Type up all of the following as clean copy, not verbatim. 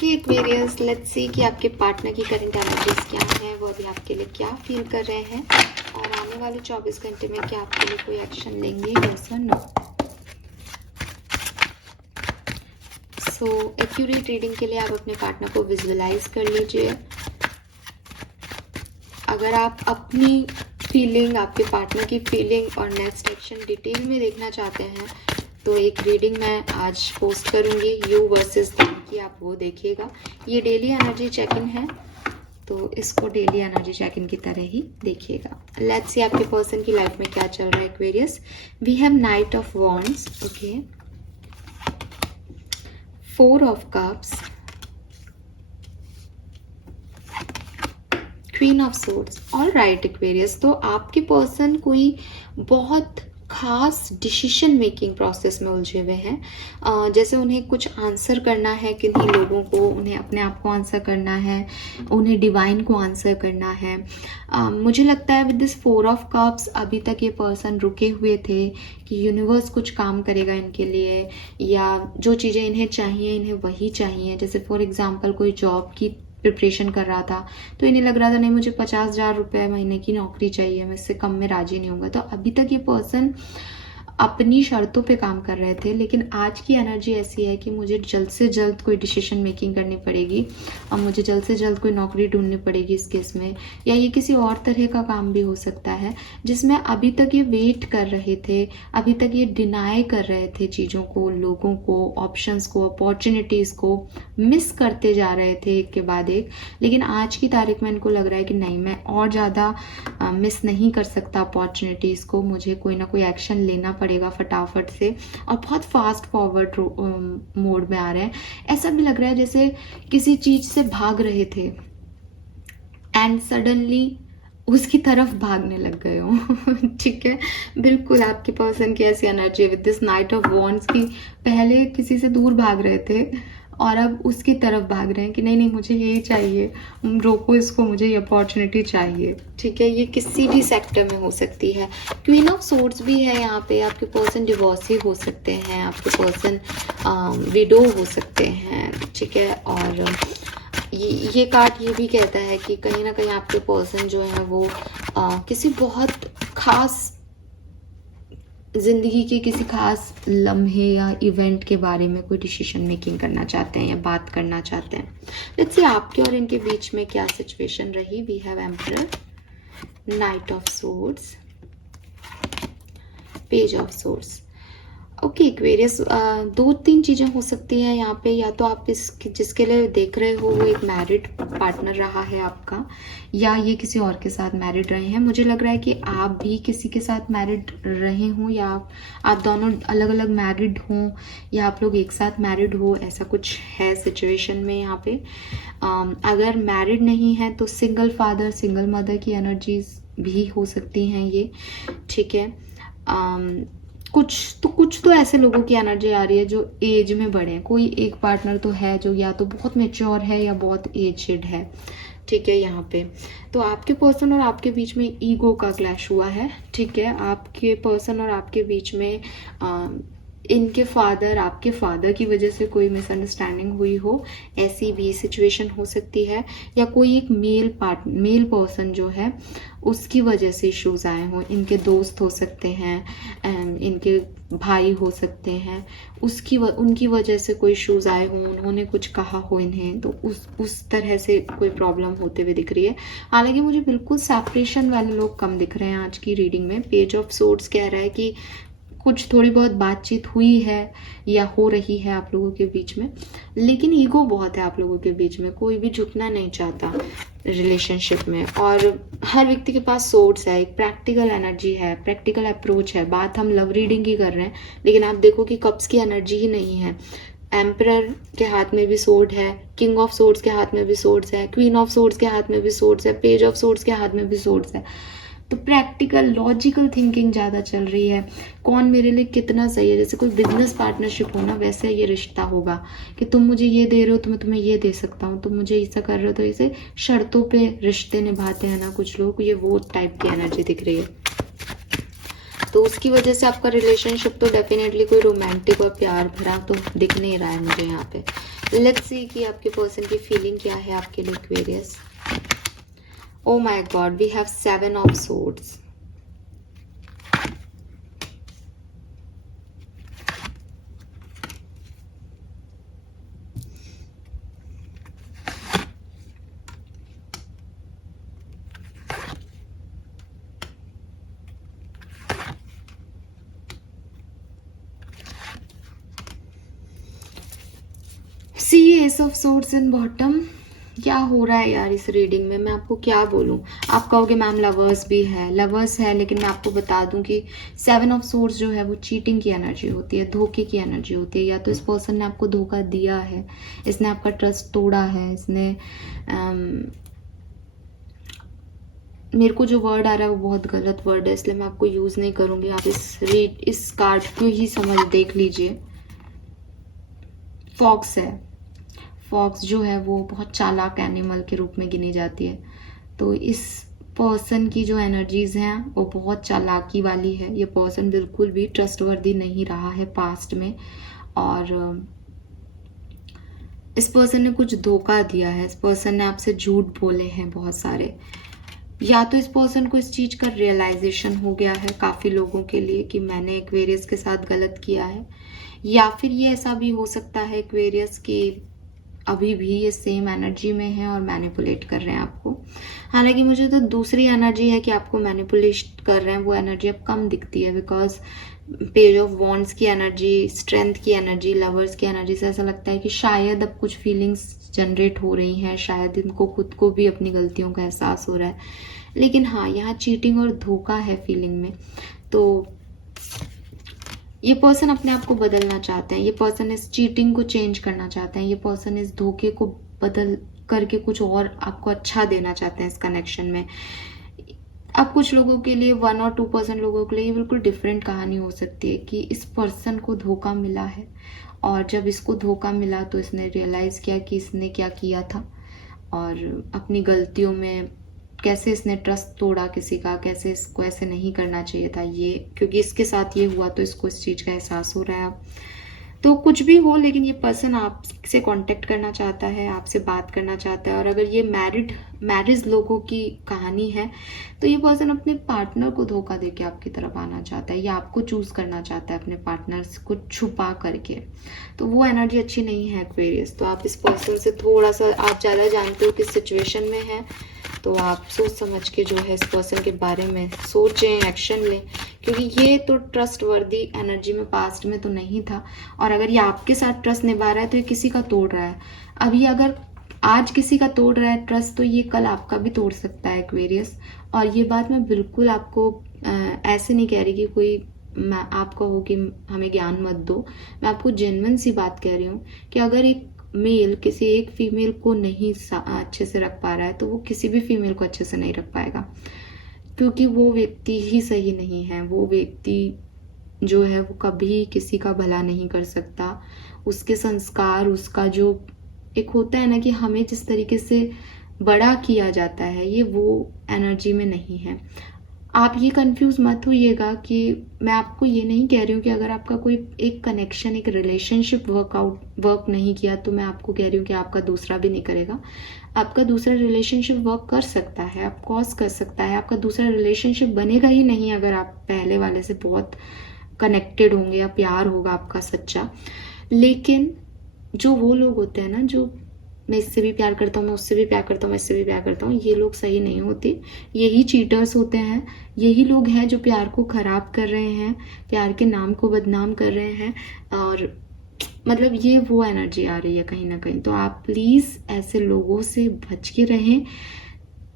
Okay Aquarius, let's see कि आपके partner की करंट एनर्जीज क्या हैं, वो अभी आपके लिए क्या फील कर रहे हैं और आने वाले 24 घंटे में क्या आपके लिए कोई एक्शन लेंगे, यस और नो। सो एक्यूरेट रीडिंग के लिए आप अपने पार्टनर को विजुअलाइज कर लीजिए। अगर आप अपनी फीलिंग, आपके पार्टनर की फीलिंग और नेक्स्ट एक्शन डिटेल में देखना चाहते हैं तो एक रीडिंग मैं आज पोस्ट करूंगी, यू वर्सेस देम की, आप वो देखिएगा। ये डेली एनर्जी चेक इन है तो इसको डेली एनर्जी चेक इन की तरह ही देखिएगा। लेट्स सी आपके पर्सन की लाइफ में क्या चल रहा है Aquarius. We have knight of wands, okay, 4 of cups, queen of swords. All right Aquarius, तो आपके पर्सन कोई बहुत खास डिसीजन मेकिंग प्रोसेस में उलझे हुए हैं। जैसे उन्हें कुछ आंसर करना है किन्हीं लोगों को, उन्हें अपने आप को आंसर करना है, उन्हें डिवाइन को आंसर करना है। मुझे लगता है विद दिस 4 ऑफ कप्स अभी तक ये पर्सन रुके हुए थे कि यूनिवर्स कुछ काम करेगा इनके लिए, या जो चीज़ें इन्हें चाहिए इन्हें वही चाहिए। जैसे फॉर एग्जांपल कोई जॉब की प्रिपरेशन कर रहा था तो इन्हें लग रहा था नहीं मुझे 50,000 रुपये महीने की नौकरी चाहिए, मैं इससे कम में राजी नहीं होऊंगा। तो अभी तक ये पर्सन अपनी शर्तों पे काम कर रहे थे, लेकिन आज की एनर्जी ऐसी है कि मुझे जल्द से जल्द कोई डिसीजन मेकिंग करनी पड़ेगी और मुझे जल्द से जल्द कोई नौकरी ढूंढनी पड़ेगी इस केस में, या ये किसी और तरह का काम भी हो सकता है जिसमें अभी तक ये वेट कर रहे थे, अभी तक ये डिनाई कर रहे थे चीज़ों को, लोगों को, ऑप्शंस को, अपॉर्चुनिटीज़ को मिस करते जा रहे थे एक के बाद एक। लेकिन आज की तारीख में इनको लग रहा है कि नहीं, मैं और ज़्यादा मिस नहीं कर सकता अपॉर्चुनिटीज़ को, मुझे कोई ना कोई एक्शन लेना पड़ेगा फटाफट से, और बहुत फास्ट फॉरवर्ड मोड में आ रहे हैं। ऐसा भी लग रहा है जैसे किसी चीज़ से भाग रहे थे एंड सडनली उसकी तरफ भागने लग गए हो। ठीक है, बिल्कुल आपकी पर्सन की ऐसी एनर्जी है with this night of wands की पहले किसी से दूर भाग रहे थे और अब उसकी तरफ भाग रहे हैं कि नहीं नहीं मुझे यही चाहिए, रोको इसको, मुझे ये अपॉर्चुनिटी चाहिए। ठीक है, ये किसी भी सेक्टर में हो सकती है। क्वीन ऑफ सोर्ड्स भी है यहाँ पे। आपके पर्सन डिवोर्सी हो सकते हैं, आपके पर्सन विडो हो सकते हैं। ठीक है, और ये कार्ड ये भी कहता है कि कहीं ना कहीं आपके पर्सन जो है वो किसी बहुत खास जिंदगी के किसी खास लम्हे या इवेंट के बारे में कोई डिसीजन मेकिंग करना चाहते हैं या बात करना चाहते हैं। लेट्स सी आपके और इनके बीच में क्या सिचुएशन रही। We have emperor, knight of swords, page of swords. Okay Aquarius, 2-3 चीज़ें हो सकती हैं यहाँ पे। या तो आप जिसके लिए देख रहे हो वो एक मैरिड पार्टनर रहा है आपका, या ये किसी और के साथ मैरिड रहे हैं। मुझे लग रहा है कि आप भी किसी के साथ मैरिड रहे हों, या आप दोनों अलग अलग मैरिड हों, या आप लोग एक साथ मैरिड हो, ऐसा कुछ है सिचुएशन में यहाँ पे। अगर मैरिड नहीं है तो सिंगल फादर, सिंगल मदर की एनर्जीज भी हो सकती हैं ये। ठीक है, कुछ तो ऐसे लोगों की एनर्जी आ रही है जो एज में बड़े हैं। कोई एक पार्टनर तो है जो या तो बहुत मेच्योर है या बहुत एजड है। ठीक है, यहाँ पे तो आपके पर्सन और आपके बीच में ईगो का क्लैश हुआ है। ठीक है, आपके पर्सन और आपके बीच में इनके फादर, आपके फादर की वजह से कोई मिसअंडरस्टैंडिंग हुई हो, ऐसी भी सिचुएशन हो सकती है। या कोई एक मेल पर्सन जो है उसकी वजह से इश्यूज आए हों, इनके दोस्त हो सकते हैं, इनके भाई हो सकते हैं, उनकी वजह से कोई इश्यूज आए हों, उन्होंने कुछ कहा हो इन्हें, तो उस तरह से कोई प्रॉब्लम होते हुए दिख रही है। हालांकि मुझे बिल्कुल सेपरेशन वाले लोग कम दिख रहे हैं आज की रीडिंग में। पेज ऑफ सोर्ड्स कह रहा है कि कुछ थोड़ी बहुत बातचीत हुई है या हो रही है आप लोगों के बीच में, लेकिन ईगो बहुत है आप लोगों के बीच में, कोई भी झुकना नहीं चाहता रिलेशनशिप में। और हर व्यक्ति के पास सोर्स है, एक प्रैक्टिकल एनर्जी है, प्रैक्टिकल अप्रोच है। बात हम लव रीडिंग की कर रहे हैं, लेकिन आप देखो कि कप्स की एनर्जी ही नहीं है। एम्परर के हाथ में भी सोर्ड है, किंग ऑफ सोर्ड्स के हाथ में भी सोर्ड्स है, क्वीन ऑफ सोर्ड्स के हाथ में भी सोर्ड्स है, पेज ऑफ सोर्ड्स के हाथ में भी सोर्ड्स है। तो प्रैक्टिकल लॉजिकल थिंकिंग ज़्यादा चल रही है। कौन मेरे लिए कितना सही है, जैसे कोई बिजनेस पार्टनरशिप हो ना, वैसे ये रिश्ता होगा कि तुम मुझे ये दे रहे हो तो मैं तुम्हें ये दे सकता हूँ, तुम मुझे ऐसा कर रहे हो, तो इसे शर्तों पे रिश्ते निभाते हैं ना कुछ लोग, ये वो टाइप की एनर्जी दिख रही है। तो उसकी वजह से आपका रिलेशनशिप तो डेफिनेटली कोई रोमांटिक और प्यार भरा तो दिख नहीं रहा है मुझे यहाँ पे। लेट्स सी कि आपके पर्सन की फीलिंग क्या है आपके लिए Aquarius. Oh my god, we have 7 of swords. सी एस ऑफ सोर्ड्स इन बॉटम। क्या हो रहा है यार इस रीडिंग में, मैं आपको क्या बोलूं। आप कहोगे मैम लवर्स भी है, लवर्स है, लेकिन मैं आपको बता दूं कि 7 ऑफ सोर्ड्स जो है वो चीटिंग की एनर्जी होती है, धोखे की एनर्जी होती है। या तो इस पर्सन ने आपको धोखा दिया है, इसने आपका ट्रस्ट तोड़ा है, इसने मेरे को जो वर्ड आ रहा है वो बहुत गलत वर्ड है, इसलिए मैं आपको यूज नहीं करूंगी। आप इस कार्ड को ही समझ देख लीजिए। फॉक्स है, फॉक्स जो है वो बहुत चालाक एनिमल के रूप में गिनी जाती है। तो इस पर्सन की जो एनर्जीज हैं वो बहुत चालाकी वाली है। ये पर्सन बिल्कुल भी ट्रस्टवर्दी नहीं रहा है पास्ट में, और इस पर्सन ने कुछ धोखा दिया है। इस पर्सन ने आपसे झूठ बोले हैं बहुत सारे। या तो इस पर्सन को इस चीज का रियलाइजेशन हो गया है काफी लोगों के लिए कि मैंने एक्वेरियस के साथ गलत किया है, या फिर ये ऐसा भी हो सकता है एक्वेरियस की अभी भी ये सेम एनर्जी में है और मैनिपुलेट कर रहे हैं आपको। हालांकि मुझे तो दूसरी एनर्जी है कि आपको मैनिपुलेट कर रहे हैं, वो एनर्जी अब कम दिखती है। बिकॉज पेज ऑफ वॉन्ड्स की एनर्जी, स्ट्रेंथ की एनर्जी, लवर्स की एनर्जी से ऐसा लगता है कि शायद अब कुछ फीलिंग्स जनरेट हो रही हैं, शायद इनको खुद को भी अपनी गलतियों का एहसास हो रहा है। लेकिन हाँ, यहाँ चीटिंग और धोखा है फीलिंग में। तो ये पर्सन अपने आप को बदलना चाहते हैं, ये पर्सन इस चीटिंग को चेंज करना चाहते हैं, ये पर्सन इस धोखे को बदल करके कुछ और आपको अच्छा देना चाहते हैं इस कनेक्शन में। अब कुछ लोगों के लिए 1 और 2% लोगों के लिए ये बिल्कुल डिफरेंट कहानी हो सकती है कि इस पर्सन को धोखा मिला है, और जब इसको धोखा मिला तो इसने रियलाइज किया कि इसने क्या किया था और अपनी गलतियों में कैसे इसने ट्रस्ट तोड़ा किसी का, कैसे इसको ऐसे नहीं करना चाहिए था ये, क्योंकि इसके साथ ये हुआ तो इसको इस चीज़ का एहसास हो रहा है अब। तो कुछ भी हो, लेकिन ये पर्सन आपसे कांटेक्ट करना चाहता है, आपसे बात करना चाहता है। और अगर ये मैरिज लोगों की कहानी है तो ये पर्सन अपने पार्टनर को धोखा देके आपकी तरफ आना चाहता है, या आपको चूज करना चाहता है अपने पार्टनर्स को छुपा करके। तो वो एनर्जी अच्छी नहीं है एक्वेरियस। तो आप इस पर्सन से थोड़ा सा, आप ज़्यादा जानते हो किस सिचुएशन में है, तो आप सोच समझ के जो है इस पर्सन के बारे में सोचें, एक्शन लें, क्योंकि ये तो ट्रस्ट वर्दी एनर्जी में पास्ट में तो नहीं था। और अगर ये आपके साथ ट्रस्ट निभा रहा है तो ये किसी का तोड़ रहा है। अभी अगर आज किसी का तोड़ रहा है ट्रस्ट, तो ये कल आपका भी तोड़ सकता है एक्वेरियस। और ये बात मैं बिल्कुल आपको ऐसे नहीं कह रही कि कोई मैं आपको हो कि हमें ज्ञान मत दो। मैं आपको जेन्युइन सी बात कह रही हूँ कि अगर एक मेल किसी एक फीमेल को नहीं अच्छे से रख पा रहा है तो वो किसी भी फीमेल को अच्छे से नहीं रख पाएगा, क्योंकि वो व्यक्ति ही सही नहीं है। वो व्यक्ति जो है वो कभी किसी का भला नहीं कर सकता। उसके संस्कार, उसका जो एक होता है ना कि हमें जिस तरीके से बड़ा किया जाता है, ये वो एनर्जी में नहीं है। आप ये कंफ्यूज मत होइएगा कि मैं आपको ये नहीं कह रही हूँ कि अगर आपका कोई एक कनेक्शन, एक रिलेशनशिप वर्क नहीं किया तो मैं आपको कह रही हूँ कि आपका दूसरा भी नहीं करेगा। आपका दूसरा रिलेशनशिप वर्क कर सकता है, आप कॉज कर सकता है। आपका दूसरा रिलेशनशिप बनेगा ही नहीं अगर आप पहले वाले से बहुत कनेक्टेड होंगे या प्यार होगा आपका सच्चा। लेकिन जो वो लोग होते हैं ना, जो मैं इससे भी प्यार करता हूँ, मैं उससे भी प्यार करता हूँ, मैं इससे भी प्यार करता हूँ, ये लोग सही नहीं होते। यही चीटर्स होते हैं, यही लोग हैं जो प्यार को खराब कर रहे हैं, प्यार के नाम को बदनाम कर रहे हैं। और मतलब ये वो एनर्जी आ रही है कहीं ना कहीं। तो आप प्लीज़ ऐसे लोगों से बच के रहें,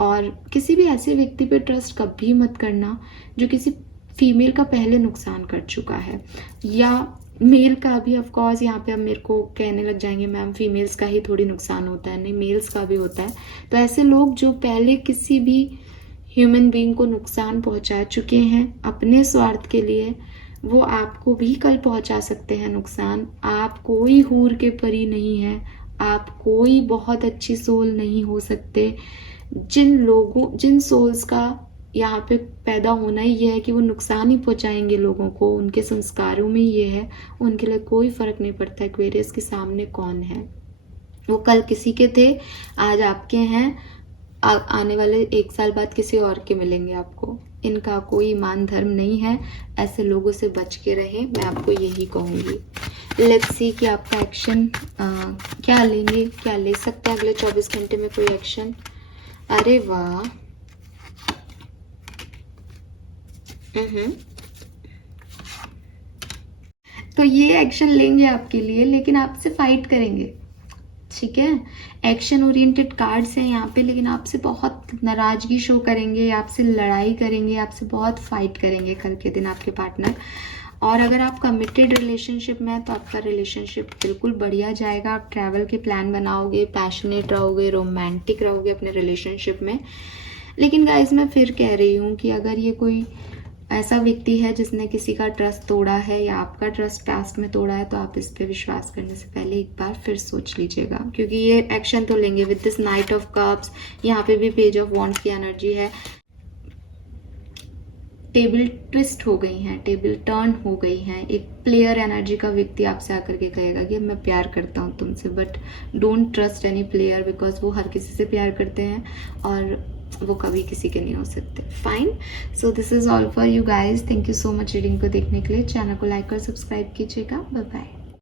और किसी भी ऐसे व्यक्ति पे ट्रस्ट कभी मत करना जो किसी फीमेल का पहले नुकसान कर चुका है, या मेल का भी। ऑफ कोर्स यहाँ पे अब मेरे को कहने लग जाएंगे मैम फीमेल्स का ही थोड़ी नुकसान होता है, नहीं मेल्स का भी होता है। तो ऐसे लोग जो पहले किसी भी ह्यूमन बीइंग को नुकसान पहुंचा चुके हैं अपने स्वार्थ के लिए, वो आपको भी कल पहुंचा सकते हैं नुकसान। आप कोई हूर के परी नहीं है, आप कोई बहुत अच्छी सोल नहीं हो सकते। जिन सोल्स का यहाँ पे पैदा होना ही ये है कि वो नुकसान ही पहुँचाएंगे लोगों को, उनके संस्कारों में ये है, उनके लिए कोई फ़र्क नहीं पड़ता एक्वेरियस के सामने कौन है। वो कल किसी के थे, आज आपके हैं, आने वाले 1 साल बाद किसी और के मिलेंगे आपको। इनका कोई ईमान धर्म नहीं है, ऐसे लोगों से बच के रहें, मैं आपको यही कहूँगी। लेट्स सी कि आपका एक्शन क्या लेंगे, क्या ले सकते हैं अगले 24 घंटे में कोई एक्शन। अरे वाह, तो ये एक्शन लेंगे आपके लिए, लेकिन आपसे फाइट करेंगे, ठीक है। एक्शन ओरिएंटेड कार्ड्स हैं यहाँ पे, लेकिन आपसे बहुत नाराजगी शो करेंगे, आपसे लड़ाई करेंगे, आपसे बहुत फाइट करेंगे कल के दिन आपके पार्टनर। और अगर आप कमिटेड रिलेशनशिप में हैं तो आपका रिलेशनशिप बिल्कुल बढ़िया जाएगा। आप ट्रैवल के प्लान बनाओगे, पैशनेट रहोगे, रोमांटिक रहोगे अपने रिलेशनशिप में। लेकिन गाइज मैं फिर कह रही हूँ कि अगर ये कोई ऐसा व्यक्ति है जिसने किसी का ट्रस्ट तोड़ा है या आपका ट्रस्ट पास्ट में तोड़ा है, तो आप इस पे विश्वास करने से पहले एक बार फिर सोच लीजिएगा, क्योंकि ये एक्शन तो लेंगे। With this night of cups, यहाँ पे भी पेज ऑफ वॉन्ड्स की एनर्जी है। टेबल ट्विस्ट हो गई हैं, टेबल टर्न हो गई हैं। एक प्लेयर एनर्जी का व्यक्ति आपसे आकर के कहेगा कि मैं प्यार करता हूँ तुमसे, but don't trust any player, because वो हर किसी से प्यार करते हैं और वो कभी किसी के नहीं हो सकते। Fine, so this is all for you guys. Thank you so much reading को देखने के लिए। चैनल को लाइक और सब्सक्राइब कीजिएगा। Bye bye.